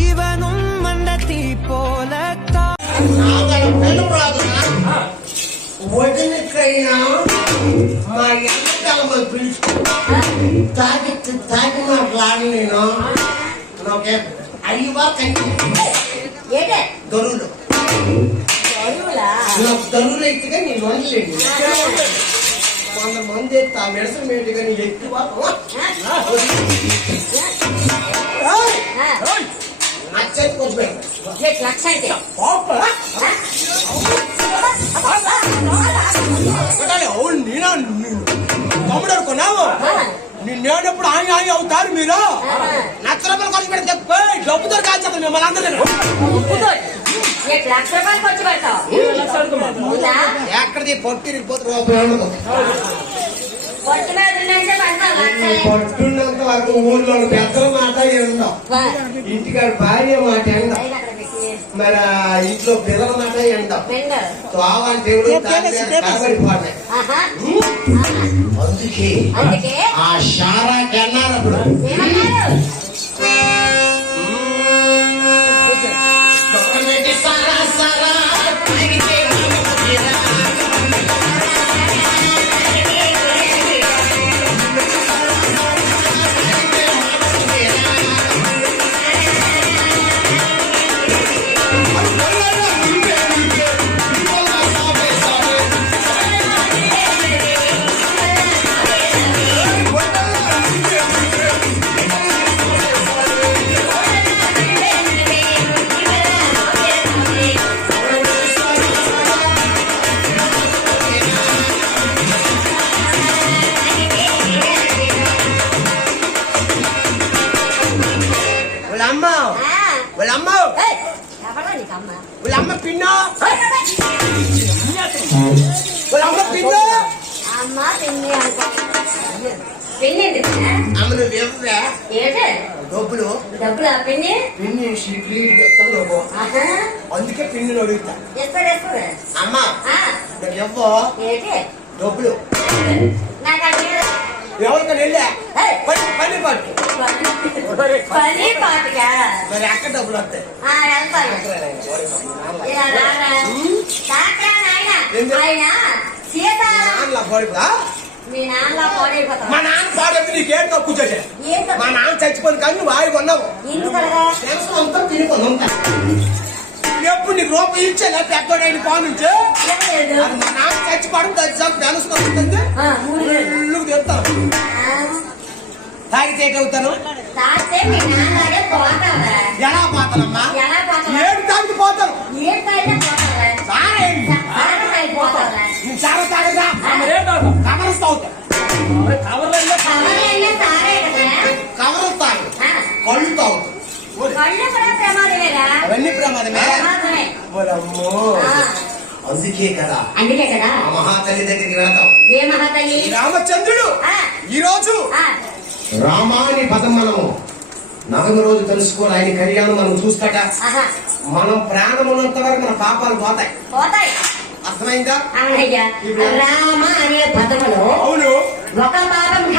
இவனும் மண்டத்தி போலத்தான் నాగల పెళ్ళరాదునా వదినకైనా మా ఎంతకాలం పిలుచుకో తాగి తాగి మాట్లాడి నేను నాకే అయ్యవా కంటి ఏంటే దొరులు చదువులా నాకు దొరులు అయితే నేను వదిలేండి వంద మంది ఎత్తా మెడసం ఏంటి కానీ ఎక్కువ లక్ష నేనా? తమ్ముడు అనుకున్నావు? నేనెప్పుడు ఆయన ఆయన అవుతారు మీరు? లక్ష రూపాయలు ఖర్చు పెడితే డబ్బుతో కాల్చేస్తాను మిమ్మల్ని అందరూ లక్ష రూపాయలు ఖర్చు పెడతావు. ఉందా ఎక్కడిది? పొట్టి పోతే రూపాయి ఉండదు. పొట్టు మీద ఉందంటే పెడతావు లక్ష పట్టున్నంత వరకు ఊళ్ళో పెద్దల మాట ఎండం ఇంటికాడ భార్య మాట ఎండం ఆ ఇంట్లో పిల్లల మాట ఎండం తోవాలి దేవుడు కనబడిపోతాయి అందుకే అందుకే? ఆ షారా కన్నారు అప్పుడు వాళ్ళ అమ్మ ఆ. వాళ్ళ అమ్మ ఏయ్, ఎవరా నీకమ్మ? వాళ్ళ అమ్మ పిన్న ఏయ్, వాళ్ళ అమ్మ పిన్న అమ్మ పిన్ని అనుకో పిన్ని ఎందుకు? అమ్మ నువ్వు ఇవ్వవే ఏంటి డబ్బులు డబ్బులా పిన్ని పిన్ని షీట్లు ఎత్తాను నువ్వు అందుకే పిన్నులు అడుగుతా అమ్మ ఏంటి డబ్బులు ఎవరికైనా వెళ్ళా పని పని పట్టు మరి ఎక్కడ డబ్బులు వస్తాయి? ఆయన మీ నాన్న పాడేది నీకేం తక్కువ చేసే? మా నాన్న చచ్చిపోయింది కానీ నువ్వు ఆగి కొన్నావు. తెలుసు అంతా ఎప్పుడు నీకు రూపాయి ఇచ్చేలా పెద్దోడైన పాలు నుంచి ఇవ్వలేదు. అది మా నాన్న చచ్చిపోవడం తెలుసుకుంటుంది ఆ, తాగితే అవుతాను ఎలా పోతానమ్మా ఏడు తాగితే పోతాను చాలా తాగదా? కవరు తాగు కళ్ళు అవన్నీ ప్రమాదమే. అందుకే కదా. అందుకే కదా? మహాతల్లి దగ్గరికి వెళతాం. ఏ మహాతల్లి? రామచంద్రుడు ఆ, ఈ రోజు ఆ, రామాని పదం మనము నవమి రోజు తెలుసుకోవాలి ఆయన కళ్యాణం మనం చూస్తాట. మనం ప్రాణం ఉన్నంత వరకు మన పాపాలు పోతాయి. పోతాయి. అర్థమైందా? రామ అనే అవును. ఒక పాపం